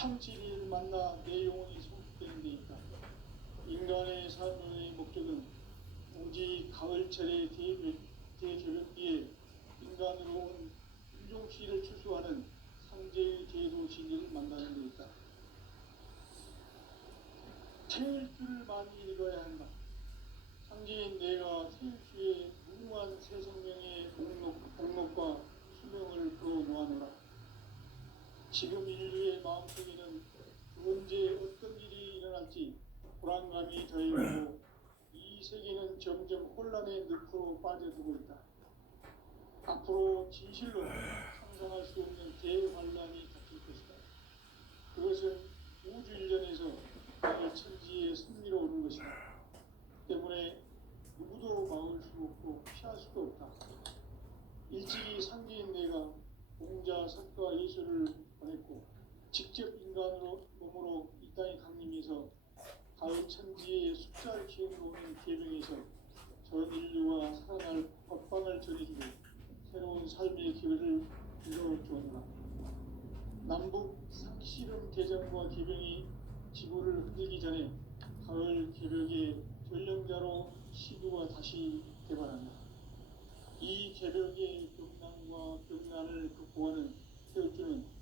상치리를 만나 내 영혼이 성숙되는 데 있다. 인간의 삶의 목적은 오직 가을철의 대개벽기에 인간으로 온 윤종씨를 추수하는 상제의 제도 진리를 만나는 데 있다. 태일주를 많이 읽어야 한다. 상제인 내가 태일주의 무궁한 새 생명의 목록과 수명을 풀어놓아노라. 지금 인류의 마음속에는 언제 어떤 일이 일어날지 불안감이 더해오고 이 세계는 점점 혼란의 늪으로 빠져들고 있다. 앞으로 진실로 상상할 수 없는 대환란이 닥칠 것이다. 그것은 우주 일전에서 천지의 승리로 오는 것이다. 때문에 누구도 막을 수 없고 피할 수도 없다. 일찍이 상제인 내가 공자, 석가, 예수를 보냈고 직접 인간으로 몸으로 이 땅에 강림해서 가을 천지의 숫자를 기억으로 오는 계명에서 전 인류와 살아날 법방을 전해주고 새로운 삶의 기회를 이뤄주었노라. 남북 상씨름 대전과 계명이 지구를 흔들기 전에 가을 개벽의 전령자로 시두가 다시 개발한다. 이 개벽의 병난과 병난을 극복하는 태울주는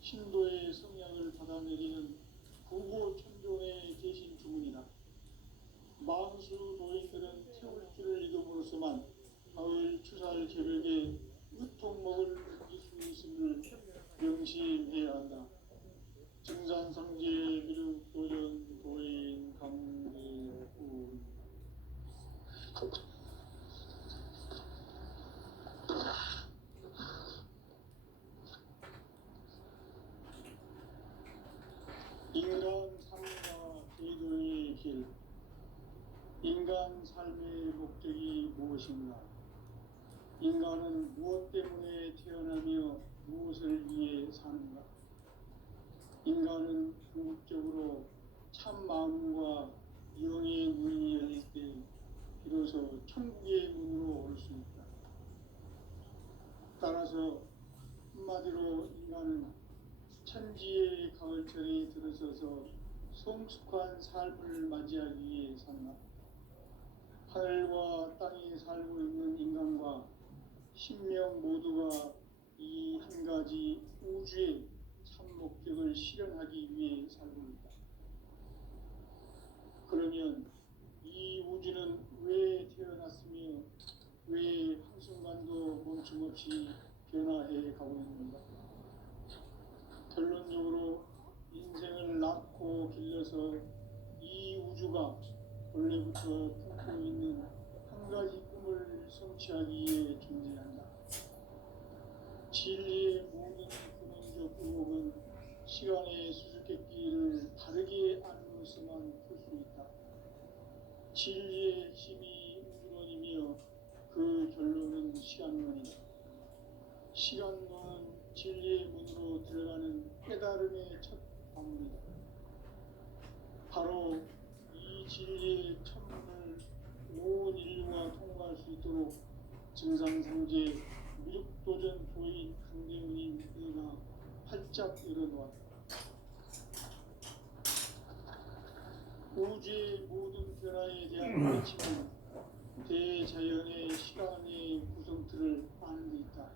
신도의 성약을 받아내리는 구고천존의 대신 주문이다. 만수 노인들은 태울주를 읽음으로써만 가을 추살 개벽의 으통먹을 느낄 수 있음을 명심해야 한다. 증산상제 미륵도전 도인 강제군 인간 삶과 제도의 길. 인간 삶의 목적이 무엇인가? 인간은 무엇 때문에 태어나며 무엇을 위해 사는가? 인간은 궁극적으로 참 마음과 영의 문이 열릴 때 비로소 천국의 문으로 올 수 있다. 따라서 한마디로 인간은 천지의 가을철에 들어서서 성숙한 삶을 맞이하기 위해 산다. 하늘과 땅에 살고 있는 인간과 신명 모두가 이 한 가지 우주의 참 목적을 실현하기 위해 살고 있다. 그러면 이 우주는 왜 태어났으며 왜 한순간도 멈춤없이 변화해 가고 있는가? 결론적으로 인생을 낳고 길러서 이 우주가 원래부터 품고 있는 한 가지 꿈을 성취하기 위해 존재한다. 진리의 모든 근원적 의혹은 시간의 수수께끼를 바르게 알므로서만 풀 수 있다. 진리의 힘이 우주론이며 그 결론은 시간론이다. 시간론은 진리의 문으로 들어가는 깨달음의 첫 방문이다. 바로 이 진리의 천문을 온 인류가 통과할 수 있도록 증상상제 미륵도전 도인 강대훈이 내가 활짝 열어놓았다. 우주의 모든 변화에 대한 외침은 대자연의 시간의 구성틀을 아는 데 있다.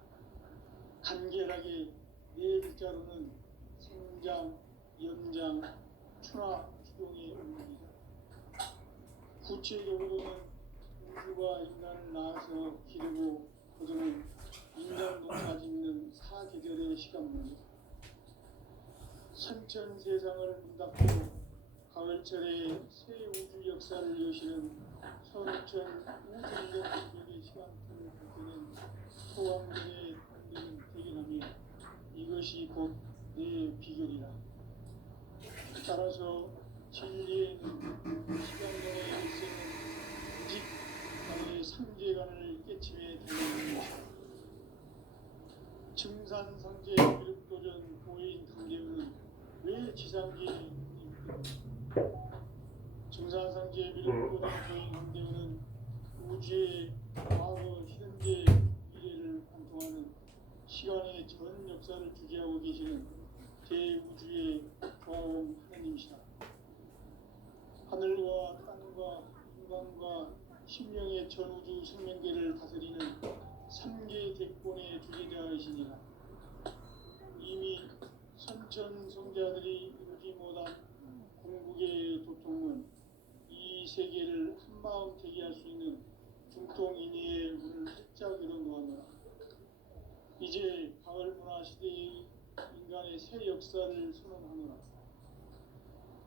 간결하게 네 글자로는 생장, 연장, 추나 추동의 운명이다. 구체적으로는 우주가 인간을 낳아서 기르고 거두는 인간 농사 짓는 사계절의 시간문이다. 선천 세상을 문닫고 가을철에 새 우주 역사를 여시는 선천 우주인력의 시간틀을 걷는 소왕들의 관계는 대견하며 이것이 곧 내 비결이다. 따라서 진리에는 시간론의 일생은 오직 나의 상제관을 깨침에 달려있는 것이다. 증산상제 미륵도전 보인 강제는 왜 지상계에 있는가? 증산상제 미륵도전 보인 강제는 우주의 과거, 현재, 미래를 관통하는 시간의 전 역사를 주재하고 계시는 대우주의 조화로운 하느님이시라. 하늘과 땅과 인간과 신명의 전우주 생명계를 다스리는 삼계 대권의 주제자이시니라. 이미 선천성자들이 이루지 못한 궁극의 도통은 이 세계를 한마음 되게 할 수 있는 중통인의의 문을 활짝 열어놓았노라. 이제 가을 문화 시대의 인간의 새 역사를 선언하노라.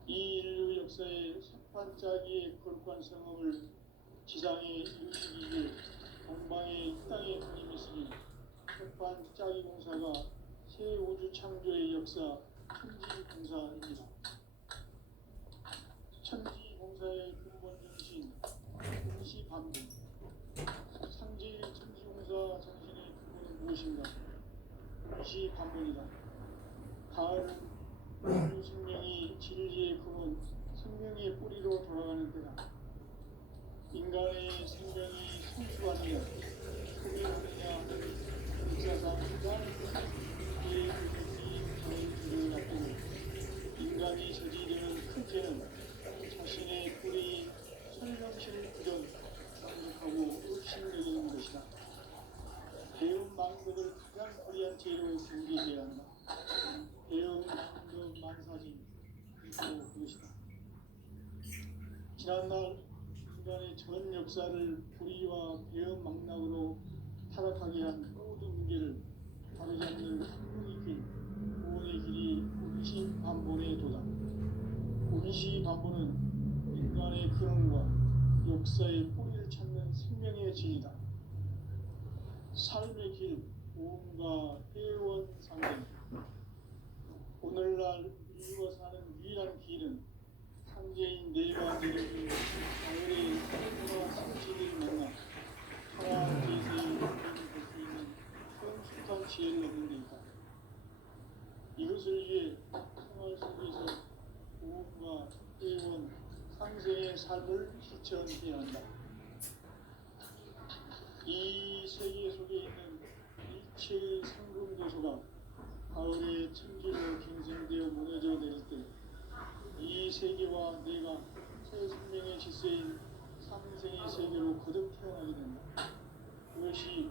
이 인류 역사의 새판짜기의 거룩한 성험을 지상에 이루시기 위해 동방의 이 땅에 보내셨으니 새판짜기 공사가 새 우주 창조의 역사 천지공사입니다. 천지공사의 근본 정신 임시반복. 상제의 천지공사 정신의 근본은 무엇인가? 임시반복이다. 가을은 우주 생명이 진리의 근원, 생명의 뿌리로 돌아가는 때다. 인간의 생명이 성숙하느냐, 소비하느냐, 역사상 가장 이 가을 앞에는 인간이 저지르는 큰 죄는 자신의 뿌리인 설명실을 그저 만족하고 읍심여기는 것이다. 배움 망덕을 가장 불의한 죄로 경계해야 한다. 배움 망덕 만사진 그리고 그것이다. 지난날 인간의 전 역사를 불의와 배움 망락으로 타락하게 한 모든 문제를 바로잡는 한국의 길, 구원의 길이 운시반본의 도다. 운시반본은 인간의 근원과 역사의 뿌리를 찾는 생명의 진리다. 삶의 길, 보험과 회원 상징. 오늘날 인류가 사는 유일한 길은 상제인 내가 내려준 가을의 삶과 상식을 만나 하나님 제세의 운명을 볼 수 있는 현숙한 지혜를 얻는 데 있다. 이것을 위해 생활 속에서 보험과 회원, 상생의 삶을 실천해야 한다. 이 세계 속에 있는 일체의 상금도서가 가을의 천지로 갱생되어 무너져 내릴 때 이 세계와 내가 새 생명의 질서인 상생의 세계로 거듭 태어나게 된다. 그것이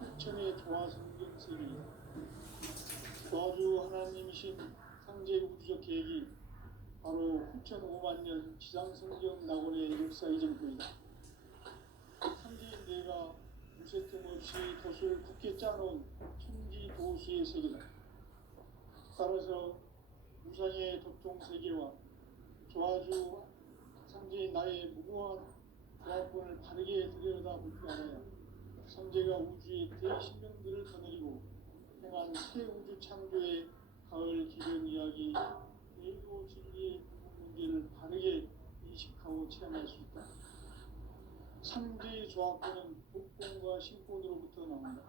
후천의 조화성경 세계이다. 조화주 하나님이신 상제 우주적 계획이 바로 후천 5만 년 지상성경 낙원의 역사 이전부이다. 상제인 내가 무쇠틈 없이 돛을 굳게 짜놓은 천지 도수의 세계다. 따라서 무상의 도통 세계와 조화주 상제인 나의 무고한 조합권을 바르게 들여다볼 줄 알아야 상제가 우주의 대신명들을 거느리고 행한 새 우주 창조의 가을 기른 이야기, 내고 진리의 근본 문제를 바르게 인식하고 체험할 수 있다. 상제의 조합권은 복권과 신권으로부터 나온다.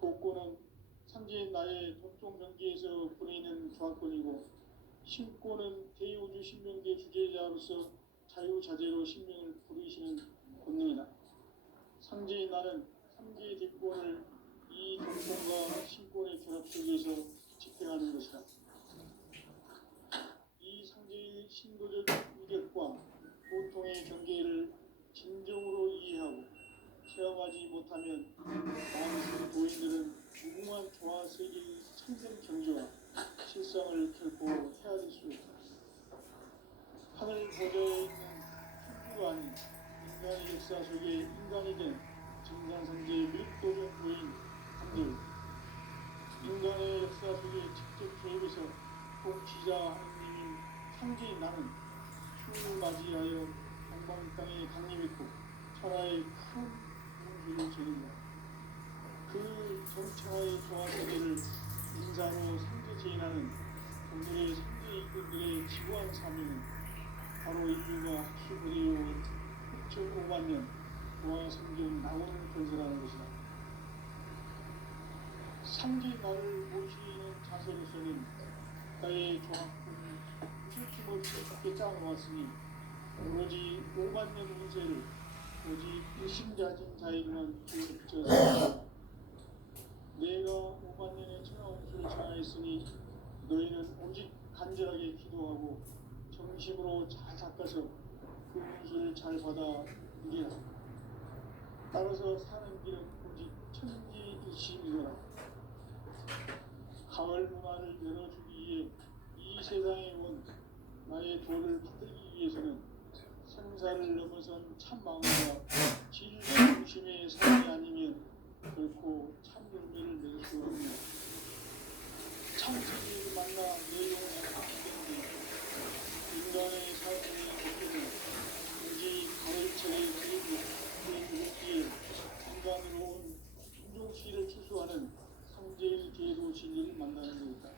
복권은 상제인 나의 도통 경계에서 보내는 조합권이고, 신권은 대우주 신명계 주제자로서 자유자재로 신명을 부르시는 권능이다. 상제인 나는 상제의 대권을 이 도권과 신권의 결합 속에서 집행하는 것이다. 이 상제의 신도적 위력과 보통의 경계를 진정으로 이해하고 체험하지 못하면 많은 도인들은 무궁한 조화 세계의 참된 경지와 실상을 결코 헤아릴 수 없다. 하늘 보좌에 있는 천주가 아닌 인간의 역사 속에 인간이 된 정상상제의 밀도적 도인 한들, 인간의 역사 속에 직접 개입해서 통치자 하느님인 상제인 나는 춤을 맞이하여 동방 땅에 강림했고 천하의 큰 공주를 지닌다. 그 전천하의 조화세계를 인사로 상제 제인하는 오늘의 상제 일꾼들의 지구한 사명은 바로 인류가 학수부대해온 6,5만 년 조화성경 낙원을 건설하는 것이다. 상제 나를 모시는 자세로서는 나의 조합군을 무슨 없이 깊게 짜놓았으니 오로지 5만 년 운세를 오직 일심자진 자에게만 붙여서 내가 5만 년의 천하운수를 정하였으니 너희는 오직 간절하게 기도하고 정심으로 잘 닦아서 그 운수를 잘 받아 누리라. 따라서 사는 길은 오직 천지 일심이더라. 가을 문화를 열어주기 위해 이 세상에 온 나의 도를 받들기 위해서는 생사를 넘어선 참 마음과 진리 중심의 삶이 아니면 결코 참 열매를 맺을 수 없는 참 진리를 만나 내 영혼에 바뀌는 인간의 삶의 목표는 오직 가을철의 대유기에 인간으로 온 순종시를 추수하는 성제의 계도 진리를 만나는 것이다.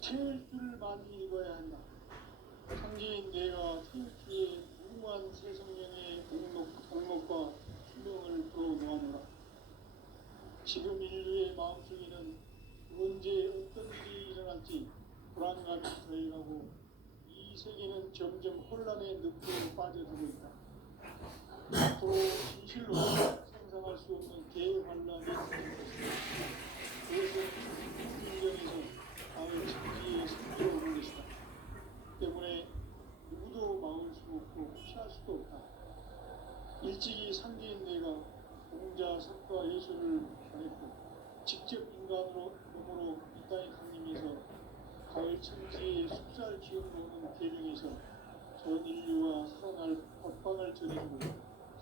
태울 줄을 많이 읽어야 한다. 성제인 내가 태울주의 무궁한 새성령의 목록과 수명을 풀어놓아노라. 지금 인류의 마음속에는 언제 어떤 일이 일어날지 불안감이 더해가고 이 세계는 점점 혼란의 늪으로 빠져들고 있다. 앞으로 진실로 상상할 수 없는 대환란이 그것은 인정에서 나의 천지에 숨겨오는 것이다. 때문에 누구도 막을 수 없고 피할 수도 없다. 일찍이 상제인 내가 공자, 석가, 예술을 전했고 직접 인간으로 몸으로 이 땅에 강림해서 가을 천지의 숲살 기운으로 오는 계명에서 전 인류와 살아날 법방을 전해주고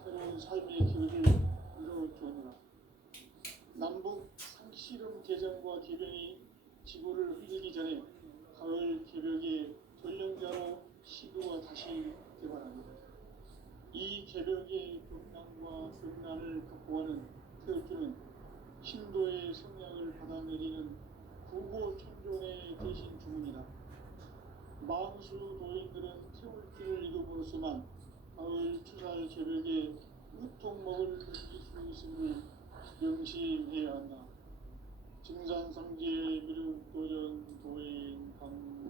새로운 삶의 길을 이뤄주느라. 남북 상씨름 개정과 개변이 지구를 흔들기 전에 가을 개벽의 전령자로 시도가 다시 개발합니다. 이 개벽의 경랑과 경란을 극복하는 태엽주는 신도의 성량을 받아내리는 구고천존의 대신 주문이다. 마음수 도인들은 태울주를 읽음으로써만 가을 추살 개벽의 으통먹을 느낄 수 있음을 명심해야 한다. 증산상제 미륵도전 도인 강리구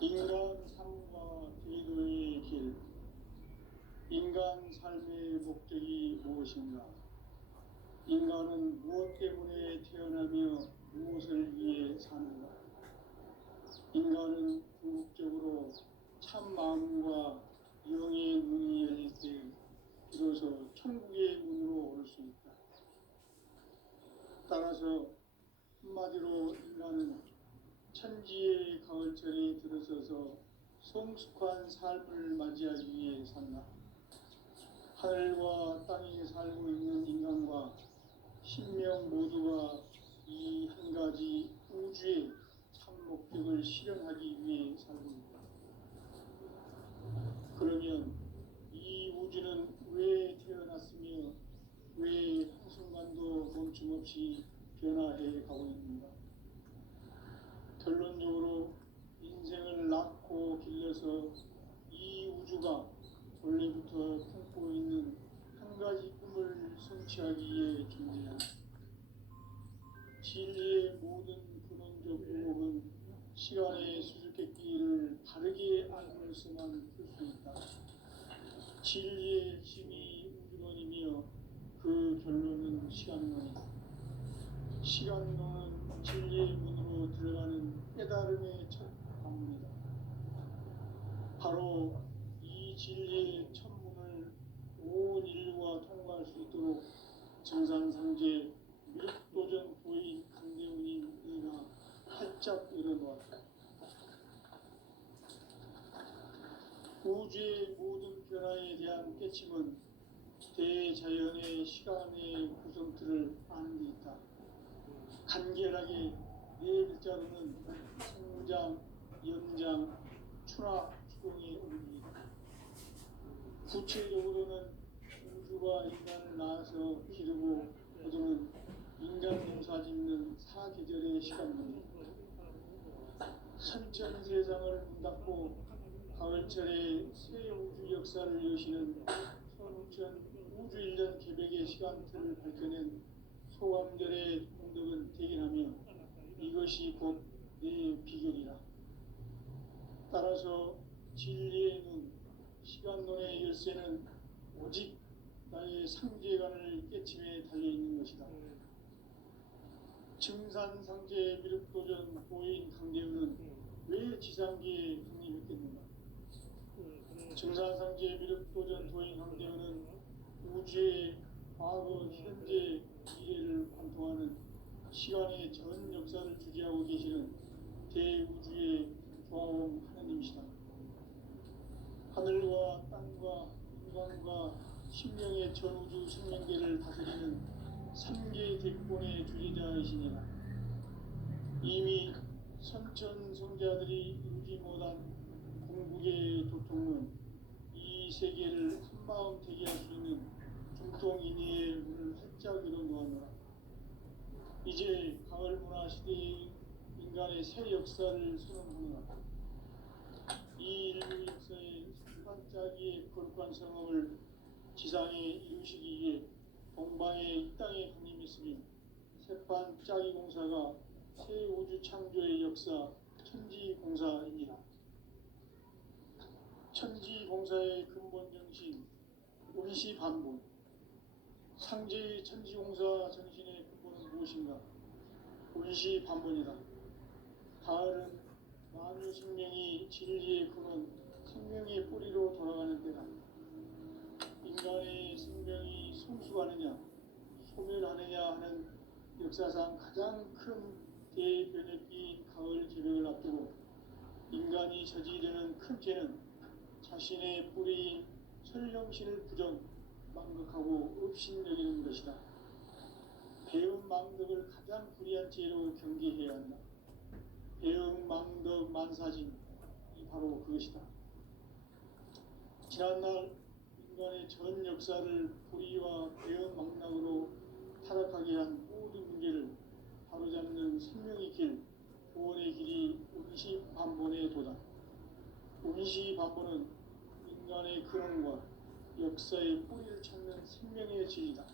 인간 삶과 기도의 길. 인간 삶의 목적이 무엇인가? 인간은 무엇 때문에 태어나며 무엇을 위해 사는가? 인간은 궁극적으로 참 마음과 영의 눈이 열릴 때 비로소 천국의 문으로 올 수 있다. 따라서 한마디로 인간은 천지의 가을철에 들어서서 성숙한 삶을 맞이하기 위해 산다. 하늘과 땅에 살고 있는 인간과 신명 모두가 이 한 가지 우주의 참 목적을 실현하기 위해 살고 있다. 그러면 이 우주는 왜 태어났으며 왜 한순간도 멈춤없이 변화해 가고 있는가? 결론적으로 인생을 낳고 길러서 이 우주가 원래부터 품고 있는 한 가지 꿈을 성취하기 위해 존재한다. 진리의 모든 근원적 의목은 시간의 수수께끼를 바르게 알므로서만 풀 수 있다. 진리의 힘이 우주론이며 그 결론은 시간론이다. 시간론은 진리의 문으로 들어가는 깨달음의 첫 관문이다. 바로 이 진리의 천문을 온 인류가 통과할 수 있도록 증산상제 미륵도전 도인 강대훈인 이가 활짝 열어놓았다. 우주의 모든 변화에 대한 깨침은 대자연의 시간의 구성틀을 아는 데 있다. 간결하게 네 글자로는 성장, 연장, 추락, 추동의 의미이다. 구체적으로는 우주가 인간을 낳아서 기르고 거두는 인간 농사 짓는 사계절의 시간입니다. 선천 세상을 문 닫고 가을철에 새 우주 역사를 여시는 선우천 우주 1년 개벽의 시간틀을 밝혀낸 소감절의 공덕은 대견하며 이것이 곧 내 비결이라. 따라서 진리의 눈, 시간론의 열쇠는 오직 나의 상제관을 깨침에 달려있는 것이다. 증산상제 미륵도전 보인 강대우는 왜 지상기에 강림했겠는가? 증산상제 미륵도전 도인 강대우는 우주의 과거, 현재, 미래를 관통하는 시간의 전 역사를 주재하고 계시는 대우주의 조화원 하나님이시다. 하늘과 땅과 인간과 신명의 전우주 생명계를 다스리는 삼계 대권의 주제자이시니라. 이미 선천성자들이 이루지 못한 공국의 도통은 이 세계를 한마음 되게 할 수 있는 중통인의의 문을 활짝 열어놓았노라. 이제 가을 문화 시대의 인간의 새 역사를 선언하노라. 이 인류 역사의 반짝이의 거룩한 성업을 지상에 이루시기 위해 동방의 이 땅에 강림했으며 새판 짜기 공사가 새 우주 창조의 역사 천지공사입니다. 천지공사의 근본 정신 원시반본. 상제의 천지공사 정신의 근본은 무엇인가? 원시반본이다. 가을은 만유 생명이 진리의 근원, 생명의 뿌리로 돌아가는 때다. 인간의 생명이 성숙하느냐, 소멸하느냐 하는 역사상 가장 큰 대변혁기인 가을 개벽을 앞두고 인간이 저지르는 큰 죄는 자신의 뿌리인 설령신을 부정, 망극하고 업신여기는 것이다. 배음 망덕을 가장 불의한 죄로 경계해야 한다. 배음 망덕 만사진이 바로 그것이다. 지난날 인간의 전 역사를 불의와 배음 망락으로 타락하게 한 모든 문제를 바로잡는 생명의 길, 구원의 길이 원시반본의 도다. 원시반본은 인간의 근원과 역사의 뿌리를 찾는 생명의 진리다.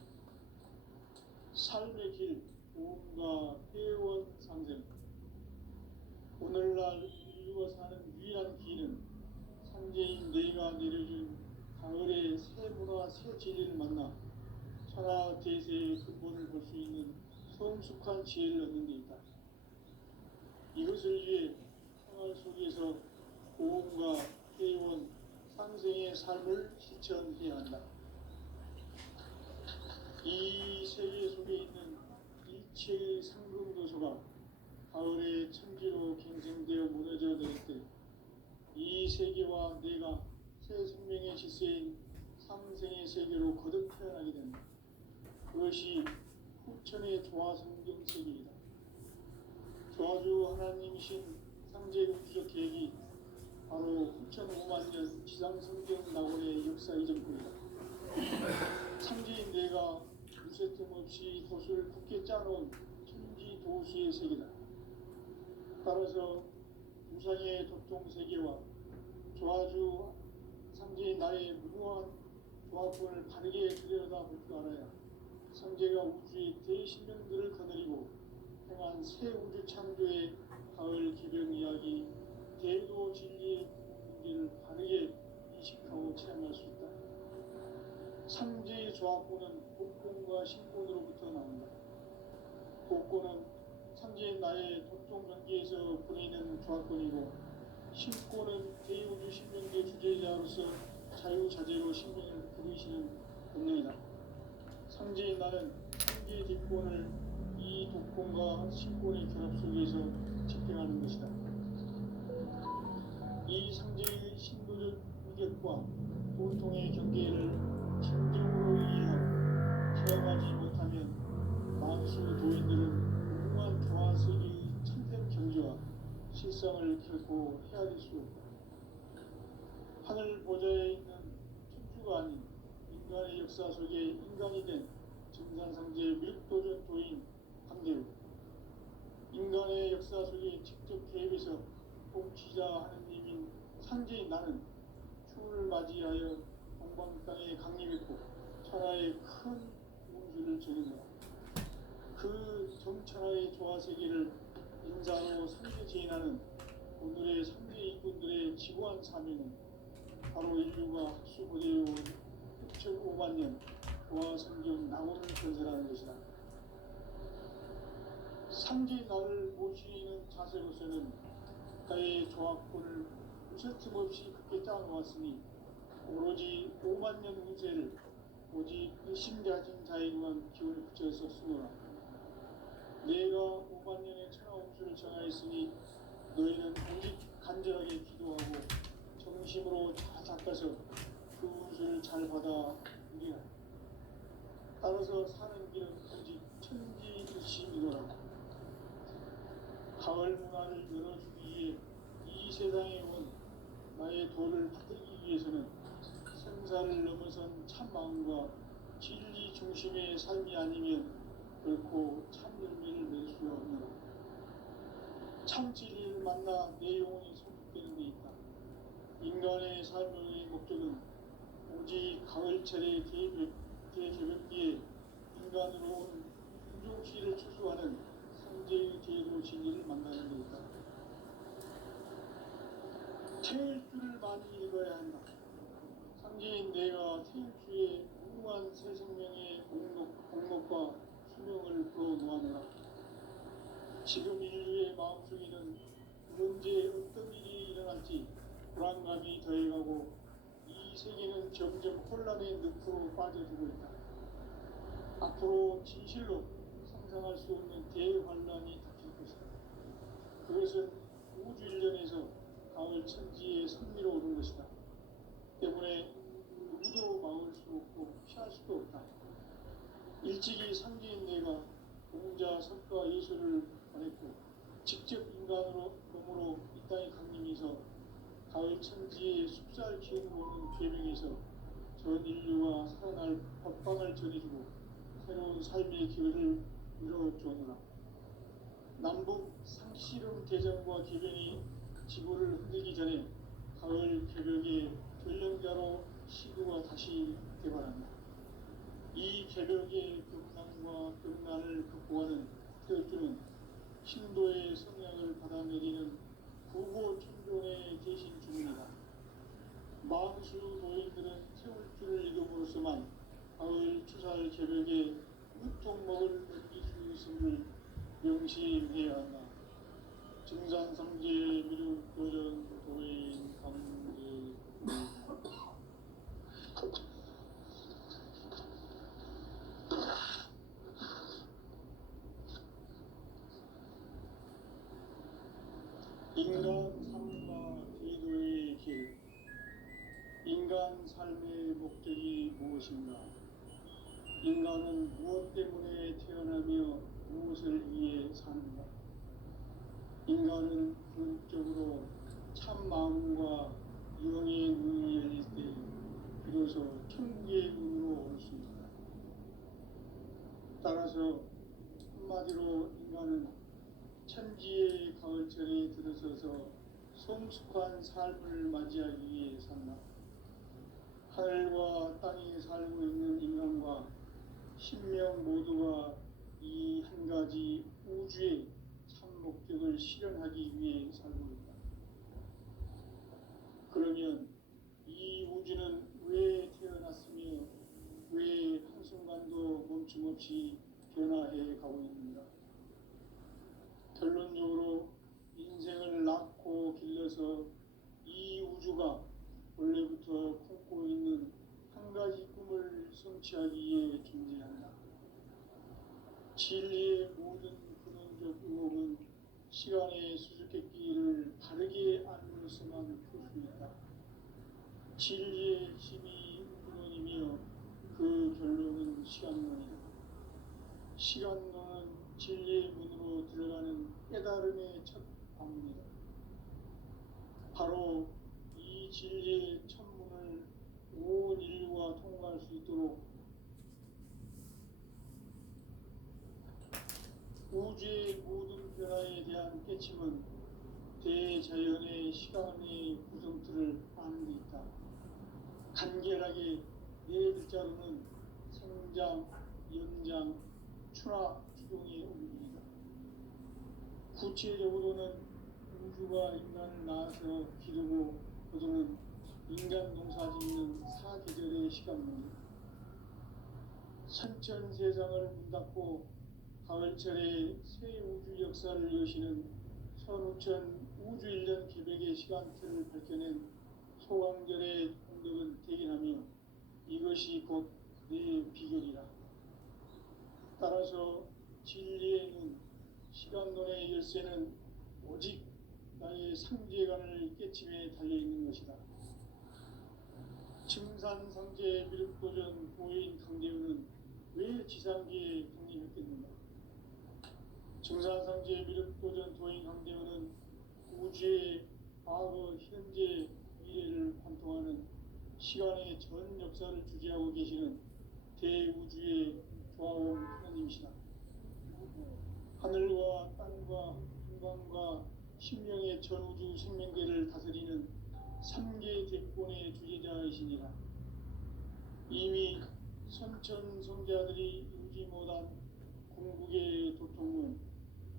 삶의 길, 보험과 회원 상생. 오늘날 인류가 사는 유일한 길은 상제인 내가 내려준 가을의 새 문화, 새 진리를 만나 천하 대세의 근본을 볼 수 있는 성숙한 지혜를 얻는 데 있다. 이것을 위해 생활 속에서 보험과 회원, 상생의 삶을 실천해야 한다. 이 세계 속에 있는 일체의 상금도서가 가을의 천지로 갱생되어 무너져 내릴 때 이 세계와 내가 새 생명의 질서인 상생의 세계로 거듭 태어나게 된다. 그것이 후천의 조화성경 세계이다. 조화주 하나님이신 상제 우주적 계획이 바로 후천 5만 년 지상성경 낙원의 역사 이전뿐이다. 상제인 내가 무쇠틈 없이 도수를 굳게 짜놓은 천지 도수의 세계다. 따라서 우상의 도통 세계와 조화주 상제인 나의 무모한 조합권을 바르게 들여다볼 줄 알아야 상제가 우주의 대신령들을 거느리고 행한 새 우주 창조의 가을 기병 이야기, 대도 진리의 문제를 바르게 인식하고 체험할 수 있다. 상제의 조합권은 복권과 신권으로부터 나온다. 복권은 상제인 나의 도통 경계에서 보내는 조합권이고 신권은 대우주 신명계 주제자로서 자유자재로 신명을 부르시는 본능이다. 상제인 나는 상제의 뒷권을 이 독권과 신권의 결합 속에서 집행하는 것이다. 이 상제의 신도적 위격과 도통의 경계를 진정으로 이해하고 체험하지 못하면 만수 도인들은 무궁한 조화세계의 참된 경지와 실상을 결코 헤아릴 수 없다. 하늘 보좌에 있는 천주가 아닌 인간의 역사 속에 인간이 된 증산상제 미륵도전 도인 강대우. 인간의 역사 속에 직접 개입해서 통치자 하느님인 상제인 나는 추을 맞이하여 동방 땅에 강림했고 천하의 큰 운수를 정했노라. 그 정천하의 조화세계를 인자로 상제 제인하는 오늘의 3대 일꾼들의 지구한 사명은 바로 인류가 학수고대해온 6,5만 년 보아 성경 낙원을 건설하는 것이다. 상계 나를 모시는 자세로서는 국가의 조합권을 무쇠틈 없이 굳게 짜놓았으니 오로지 5만 년 운세를 오직 의심가진 자에게만 기운을 붙여서 쓰노라. 내가 5만 년의 천하홍수를 정하였으니 너희는 오직 간절하게 기도하고 정심으로 잘 닦아서 그 운수를 잘 받아 누리라. 따라서 사는 길은 오직 천지일심이노라. 가을 문화를 열어주기 위해 이 세상에 온 나의 도를 받들기 위해서는 생사를 넘어선 참 마음과 진리 중심의 삶이 아니면 결코 참 열매를 맺을 수 없노라. 참 진리를 만나 내 영혼이 소극되는 데 있다. 인간의 삶의 목적은 오직 가을철의 대개벽기에 인간으로 온 인종시를 추수하는 성제의 제도 진리를 만나는 데 있다. 태일주를 많이 읽어야 한다. 상제인 내가 태일주의 무궁한 새 생명의 목록과 수명을 불어놓아내라. 지금 인류의 마음속에는 언제 어떤 일이 일어날지 불안감이 더해가고 이 세계는 점점 혼란의 늪으로 빠져들고 있다. 앞으로 진실로 상상할 수 없는 대환란이 닥칠 것이다. 그것은 우주 일련에서 가을 천지의 선미로 오는 것이다. 때문에 누구도 막을 수 없고 피할 수도 없다. 일찍이 상제인 내가 공자, 석가, 예수를 보냈고 직접 인간으로 몸으로 이 땅에 강림해서 가을 천지의 숲살 기운을 오는 계명에서 전 인류가 살아날 법방을 전해주고 새로운 삶의 기회를 이뤄주었노라. 남북 상씨름 대전과 개변이 지구를 흔들기 전에 가을 개벽의 전령자로 시구가 다시 개발한다. 이 개벽의 경난과 경난을 극복하는 태엽주는 신도의 성향을 받아내리는 구고천종의 대신 주문이다. 만수 노인들은 태울주를 읽음으로써만 가을 추살 개벽의 무통목을 넘길 수 있음을 명심해야 한다. 증산상제 미륵 도전 도인 강제 인간 삶과 기도의 길. 인간 삶의 목적이 무엇인가? 인간은 무엇 때문에 태어나며 무엇을 위해 사는가? 인간은 궁극적으로 참 마음과 영의 눈이 열릴 때 비로소 천국의 눈으로 올 수 있다. 따라서 한마디로 인간은 천지의 가을철에 들어서서 성숙한 삶을 맞이하기 위해 산다. 하늘과 땅에 살고 있는 인간과 신명 모두가 이 한 가지 우주의 참 목적을 실현하기 위해 살고 있다. 그러면 이 우주는 왜 태어났으며 왜 한순간도 멈춤없이 변화해 가고 있는가? 결론적으로 인생을 낳고 길러서 이 우주가 원래부터 품고 있는 한 가지 꿈을 성취하기 위해 존재한다. 진리의 모든 근원적 의혹은 시간의 수수께끼를 바르게 알므로서만 풀 수 있다. 진리의 힘이 근원이며 그 결론은 시간론이다. 시간론은 진리의 문으로 들어가는 깨달음의 첫 방문이다. 바로 이 진리의 천문을 온 인류가 통과할 수 있도록 우주의 모든 변화에 대한 깨침은 대자연의 시간의 구성틀을 아는 데 있다. 간결하게 네 글자로는 생장, 연장, 추나 추동의 원리이다. 구체적으로는 우주가 인간을 낳아서 기르고 거두는 인간 농사 짓는 사계절의 시간입니다. 선천 세상을 문 닫고 가을철에 새 우주 역사를 여시는 선우천 우주일년 개백의 시간틀을 밝혀낸 소강절의 공덕은 대견하며 이것이 곧 내 비결이라. 따라서 진리의 눈, 시간론의 열쇠는 오직 나의 상제관을 깨침에 달려있는 것이다. 증산상제 미륵도전 도인 강대우는 왜 지상계에 강림했겠는가? 증산상제 미륵도전 도인 강대우는 우주의 과거, 현재, 미래를 관통하는 시간의 전 역사를 주재하고 계시는 대우주의 조화원 하나님이시다. 하늘과 땅과 인간과 신명의 전우주 생명계를 다스리는 삼계 대권의 주제자이시니라. 이미 선천 성자들이 인지 못한 궁극의 도통은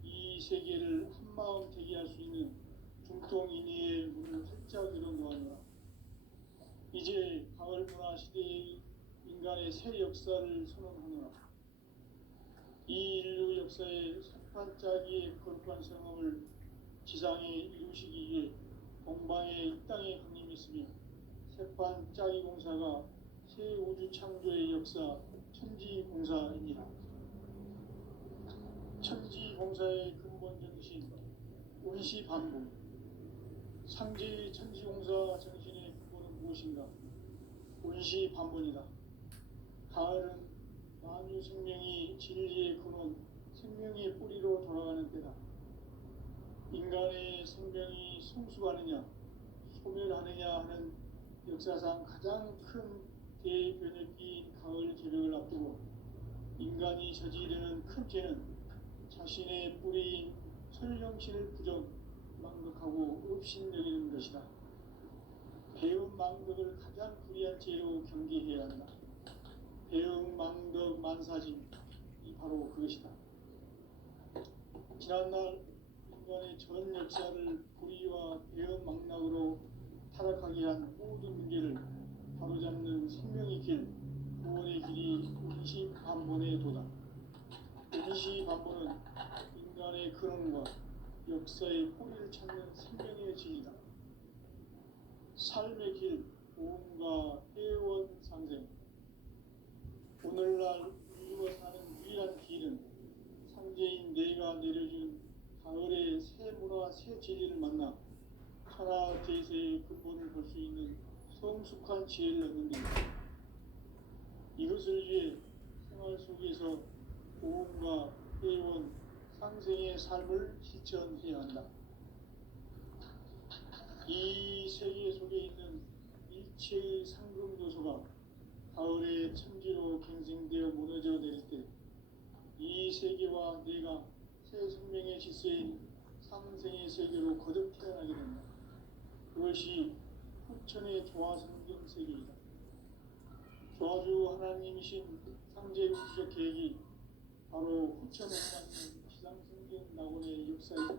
이 세계를 한마음 되게 할 수 있는 중통인의의 문을 활짝 열어놓았노라. 이제 가을 문화 시대의 인간의 새 역사를 선언하노라. 이 인류 역사의 석판짜기의 거룩한 성험을 지상에 이루시기 위해 동방의 이 땅에 강림했으며 색판짜기 공사가 새 우주 창조의 역사 천지공사입니다. 천지공사의 근본 정신 운시반복. 상제 천지공사 정신의 근본은 무엇인가? 운시반복이다. 가을은 만유 생명이 진리의 근원, 생명의 뿌리로 돌아가는 때다. 인간의 생명이 성숙하느냐, 소멸하느냐 하는 역사상 가장 큰 대변혁기인 가을 개벽을 앞두고 인간이 저지르는 큰 죄는 자신의 뿌리인 설령신을 부정, 망극하고 업신여기는 것이다. 배움 망덕을 가장 불의한 죄로 경계해야 한다. 배움 망덕 만사짐이 바로 그것이다. 지난날 인간의 전 역사를 불의와 배움 망락으로 타락하게 한 모든 문제를 바로잡는 생명의 길, 구원의 길이 운시반본의 도다. 운시반본은 인간의 근원과 역사의 뿌리를 찾는 생명의 진리다. 삶의 길, 보험과 회원 상생. 오늘날 우리가 사는 유일한 길은 상제인 내가 내려준 가을의 새 문화, 새 진리를 만나 천하 대세의 근본을 볼 수 있는 성숙한 지혜를 얻는 데다. 이것을 위해 생활 속에서 보험과 회원, 상생의 삶을 실천해야 한다. 이 세계 속에 있는 일체의 상금도서가 가을의 천지로 갱생되어 무너져 내릴 때 이 세계와 내가 새 생명의 질서인 상생의 세계로 거듭 태어나게 된다. 그것이 후천의 조화성경 세계이다. 조화주 하나님이신 상제 우주적 계획이 바로 후천에 해당하는 지상성경 낙원의 역사이다.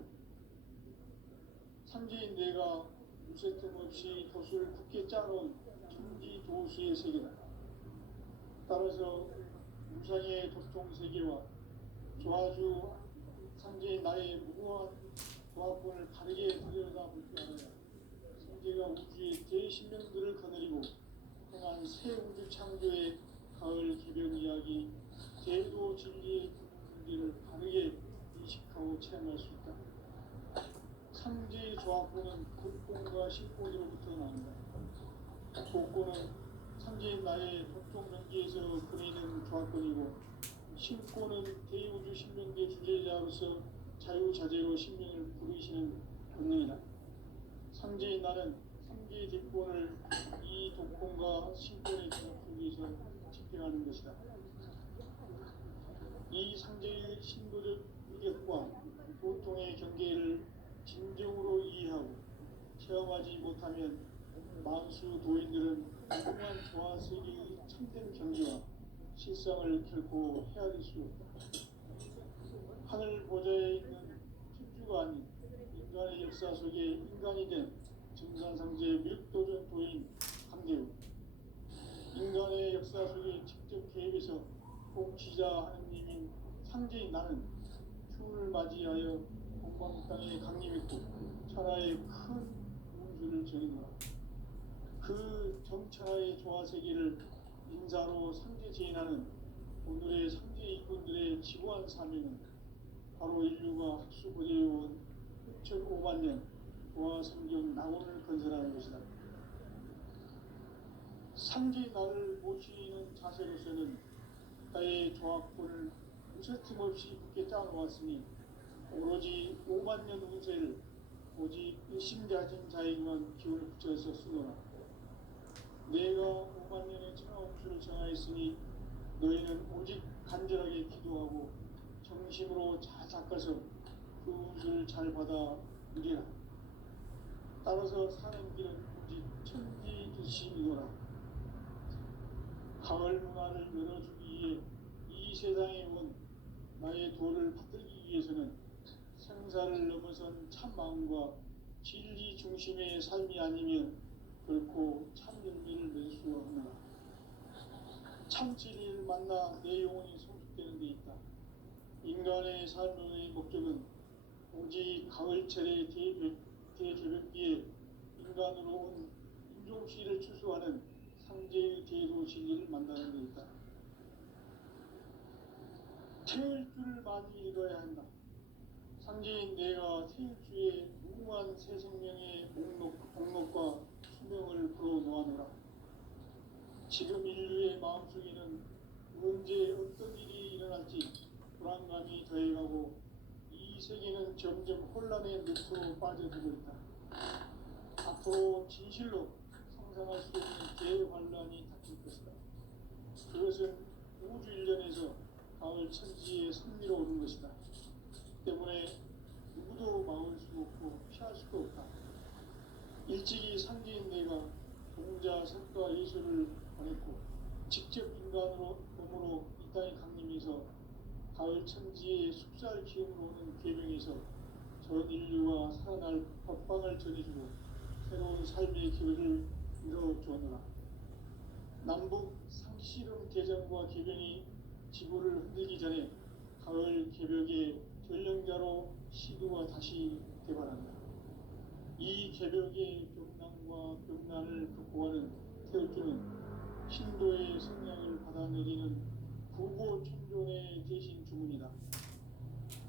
상제인 내가 무쇠틈 없이 도수를 굳게 짜놓은 천지 도수의 세계다. 따라서 우상의 도통 세계와 조화주 상제인 나의 무고한 조합권을 바르게 들여다볼 줄 알아야 상제가 우주의 대신명들을 거느리고 행한 새 우주 창조의 가을 개변 이야기, 제도 진리의 문제를 바르게 인식하고 체험할 수 있다. 상제의 조합권은 극본과 신본으로부터 나온다. 복권은 상제인 나의 독종 명기에서 보내는 조합권이고, 신권은 대우주 신명계 주제자로서 자유자재로 신명을 부르시는 권능이다. 상제인 나는 상제의 뒷권을 이 독권과 신권의 결합을 위해서 집행하는 것이다. 이 상제의 신도적 위력과 보통의 경계를 진정으로 이해하고 체험하지 못하면 만수 도인들은 무궁한 조화 세계의 참된 경지와 실상을 결코 헤아릴 수 없다. 하늘 보좌에 있는 천주가 아닌 인간의 역사 속에 인간이 된 증산상제 멸도전도인 강대우. 인간의 역사 속에 직접 개입해서 통치자 하느님인 상제인 나는 추운을 맞이하여 동방 땅에 강림했고 천하의 큰 우주를 전이노라. 그 정천하의 조화세계를 인사로 상제 제인하는 오늘의 상제 일꾼들의 지고한 사명은 바로 인류가 학수고대해온 6,500만 년 조화성경 낙원을 건설하는 것이다. 상제 나를 모시는 자세로서는 나의 조합권을 무쇠틈 없이 굳게 짜놓았으니 오로지 5만 년 운세를 오직 일심가진 자에게만 기운을 붙여서 쓰노라. 내가 5만 년의 천하홍수를 정하였으니 너희는 오직 간절하게 기도하고 정심으로 잘 닦아서 그 운수를 잘 받아 누리라. 따라서 사는 길은 오직 천지주심이노라. 가을 문화를 열어주기 위해 이 세상에 온 나의 도를 받들기 위해서는 생사를 넘어선 참 마음과 진리 중심의 삶이 아니면 결코 참 열매를 맺을 수 없노라. 참 진리를 만나 내 영혼이 성숙되는 데 있다. 인간의 삶의 목적은 오직 가을철의 대개벽기에 인간으로 온 인종시를 추수하는 상제의 대도 진리를 만나는 데 있다. 태울 줄을 많이 읽어야 한다. 상제인 내가 태일주의 무궁한 새 생명의 목록과 수명을 불어놓아노라. 지금 인류의 마음속에는 언제 어떤 일이 일어날지 불안감이 더해가고 이 세계는 점점 혼란의 늪으로 빠져들고 있다. 앞으로 진실로 상상할 수 없는 대환란이 닥칠 것이다. 그것은 우주 일련에서 가을 천지의 섭리로 오는 것이다. 때문에 누구도 막을 수 없고 피할 수도 없다. 일찍이 상제인 내가 동자 색과 예수를 보냈고 직접 인간으로 몸으로 이 땅에 강림해서 가을 천지의 숲살 기운으로 오는 계명에서 전 인류와 살아날 법방을 전해주고 새로운 삶의 기회를 이뤄주었노라. 남북 상씨름 개정과 개병이 지구를 흔들기 전에 가을 개벽의 전령자로 시도가 다시 개발한다. 이 개벽의 병난과 병난을 극복하는 태울주는 신도의 성량을 받아내리는 구고천존의 대신 주문이다.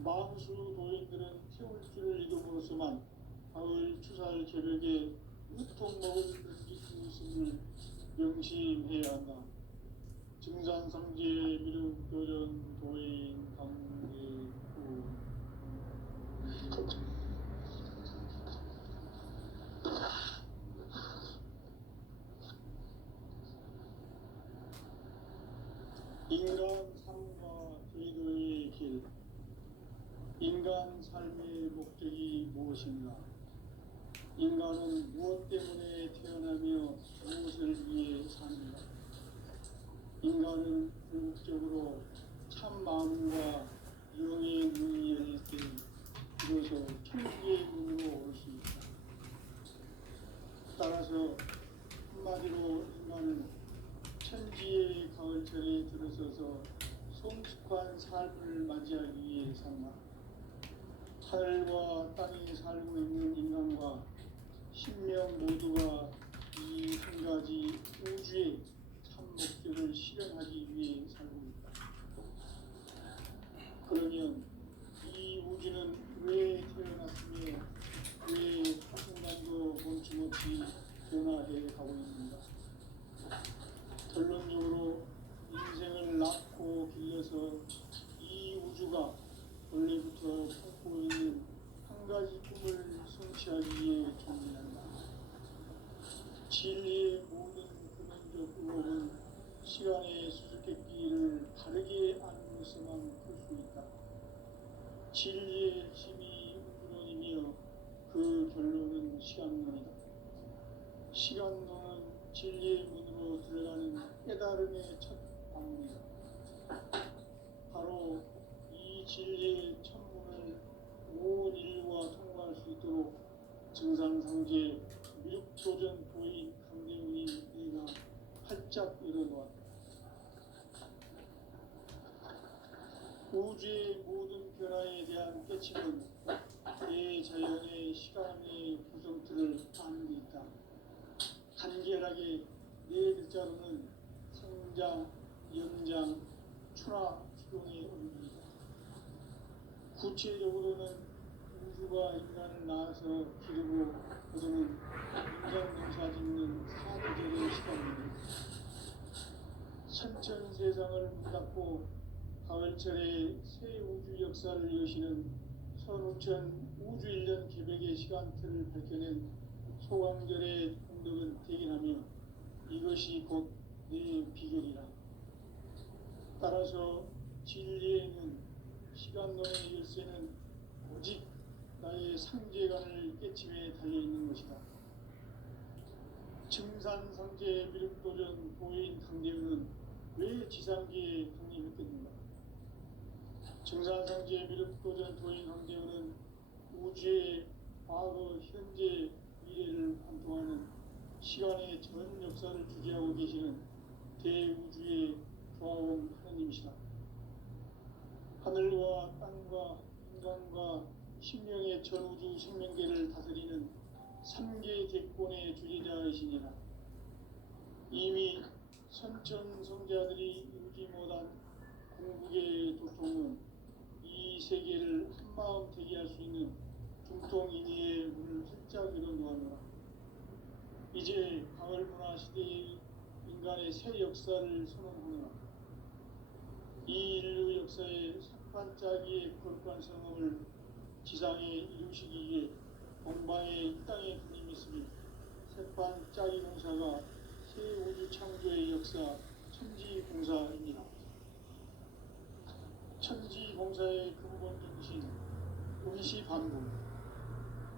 망수 도인들은 태울주를 이름으로서만 가을 추살 개벽에 으통 먹을 수 있음을 명심해야 한다. 증산상제 미륵교전 도인 강대구. 인간 삶과 제도의 길. 인간 삶의 목적이 무엇인가? 인간은 무엇 때문에 태어나며 무엇을 위해 사는가? 인간은 궁극적으로 참 마음과 영의 눈이 열릴 때 비로소 천지의 문으로 올 수 있다. 따라서 한마디로 인간은 천지의 가을철에 들어서서 성숙한 삶을 맞이하기 위해 산다. 하늘과 땅에 살고 있는 인간과 신명 모두가 이 한 가지 우주의 참 목적을 실현하기 위해 살고 있다. 그러면 이 우주는 왜 태어났으며 왜 한순간도 멈춤없이 변화해 가고 있는가? 결론적으로 인생을 낳고 길러서 이 우주가 원래부터 품고 있는 한 가지 꿈을 성취하기 위해 존재한다. 진리의 모든 근원적 의혹은 시간의 수수께끼를 바르게 안으로서만 풀 수 있다. 진리의 핵심이 우주론이며 그 결론은 시간론이다. 시간론은 진리의 문으로 들어가는 깨달음의 첫 방문이다. 바로 이 진리의 천문을 온 인류가 통과할 수 있도록 뜻입니다. 간결하게 네 글자로는 성장, 연장, 추나 추동의 의미입니다. 구체적으로는 우주가 인간을 낳아서 기르고 거두는 인간 농사 짓는 사계절의 시간입니다. 선천 세상을 문닫고 가을철에 새 우주 역사를 여시는 선우천 우주일년 개백의 시간틀을 밝혀낸 소강절의 공덕은 대견하며 이것이 곧 내 비결이라. 따라서 진리에는 시간론의 열쇠는 오직 나의 상제관을 깨침에 달려있는 것이다. 증산상제 미륵도전 도인 강대우는 왜 지상기에 강림했겠는가? 증산상제 미륵도전 도인 강대우는 우주의 과거, 현재, 미래를 관통하는 시간의 전 역사를 주재하고 계시는 대우주의 조화원 하나님이시다. 하늘과 땅과 인간과 신명의 전우주 생명계를 다스리는 3개 대권의 주제자이시니라. 이미 선천성자들이 이루지 못한 궁극의 도통은 이 세계를 한마음 되게 할 수 있는 중통인의의 문을 활짝 열어놓았노라. 이제 가을문화 시대의 인간의 새 역사를 선언하노라. 이 인류 역사의 산반짜기의 거룩한 성험을 지상에 이루시기 위해 동방의 이 땅에 분임이 있으니 색반짜기 공사가 새 우주 창조의 역사 천지공사입니다. 천지공사의 근본 정신 운시반복.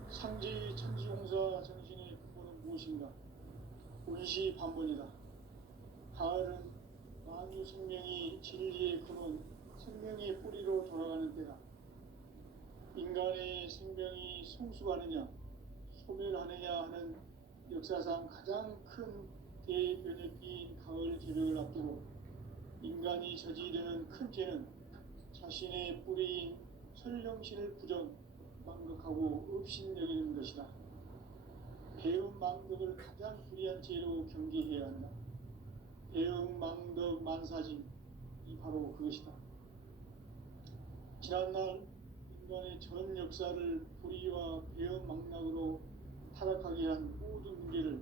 상제의 천지공사 정신의 근본은 무엇인가? 운시반복이다. 가을은 만유 생명이 진리의 근원, 생명의 뿌리로 돌아가는 때다. 인간의 생명이 성숙하느냐, 소멸하느냐 하는 역사상 가장 큰 대변혁기인 가을 개벽을 앞두고 인간이 저지르는 큰 죄는 자신의 뿌리인 설령신을 부정, 망극하고 업신여기는 것이다. 배움 망덕을 가장 불의한 죄로 경계해야 한다. 배움 망덕 만사진, 이 바로 그것이다. 지난날 인간의 전 역사를 불의와 배움 망락으로 타락하게 한 모든 문제를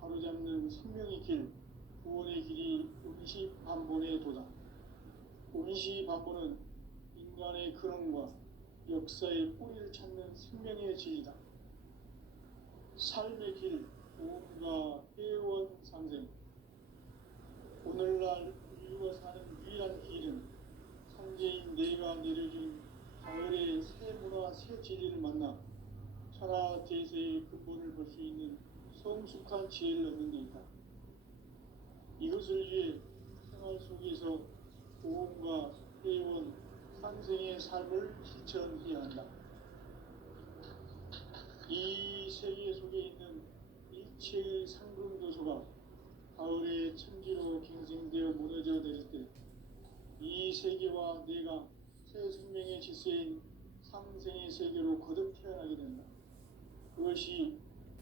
바로잡는 생명의 길, 구원의 길이 운시반본의 도다. 운시반본은 인간의 근원과 역사의 뿌리를 찾는 생명의 진리다. 삶의 길, 보험과 회원 상생. 오늘날 인류가 사는 유일한 길은 상제인 내가 내려준 가을의 새 문화, 새 진리를 만나 천하 대세의 근본을 볼 수 있는 성숙한 지혜를 얻는 데 있다. 이것을 위해 생활 속에서 보험과 회원, 상생의 삶을 실천해야 한다. 이 세계 속에 있는 일체의 상금도소가 가을의 천지로 갱생되어 무너져 내릴 때 이 세계와 내가 새 생명의 질서인 상생의 세계로 거듭 태어나게 된다. 그것이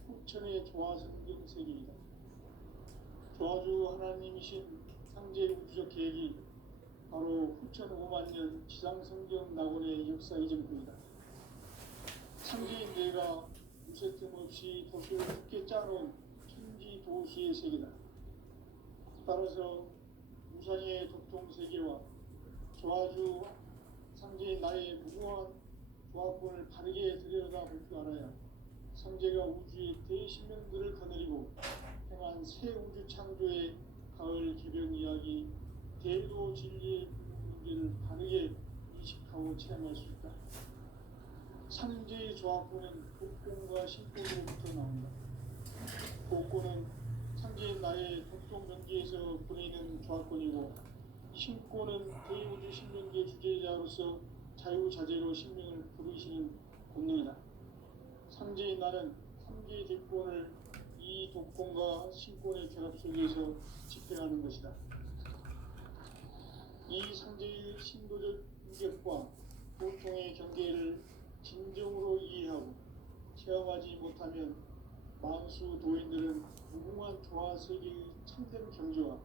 후천의 조화성경 세계이다. 조화주 하나님이신 상제 우주적 계획이 바로 후천 5만 년 지상성경 낙원의 역사 이전입니다. 상제인 내가 무쇠 틈 없이 도시를 굳게 짜놓은 천지 도시의 세계다. 따라서 무상의 도통 세계와 조화주 상제인 나의 무궁한 조화권을 바르게 들여다볼 줄 알아야 상제가 우주의 대신명들을 거느리고 행한 새 우주 창조의 가을 개벽 이야기, 대도 진리의 문제를 바르게 인식하고 체험할 수 있다. 상제의 조화권은 복권과 신권으로부터 나온다. 복권은 상제인 나의 독동명기에서 보내는 조화권이고, 신권은 대우주 신명기의 주제자로서 자유자재로 신명을 부르시는 본능이다. 상제인 나는 3개의 대권을 이 독권과 신권의 결합 속에서 집행하는 것이다. 이 상제의 신도적 인격과 보통의 경계를 진정으로 이해하고 체험하지 못하면 만수 도인들은 무궁한 조화 세계의 참된 경제와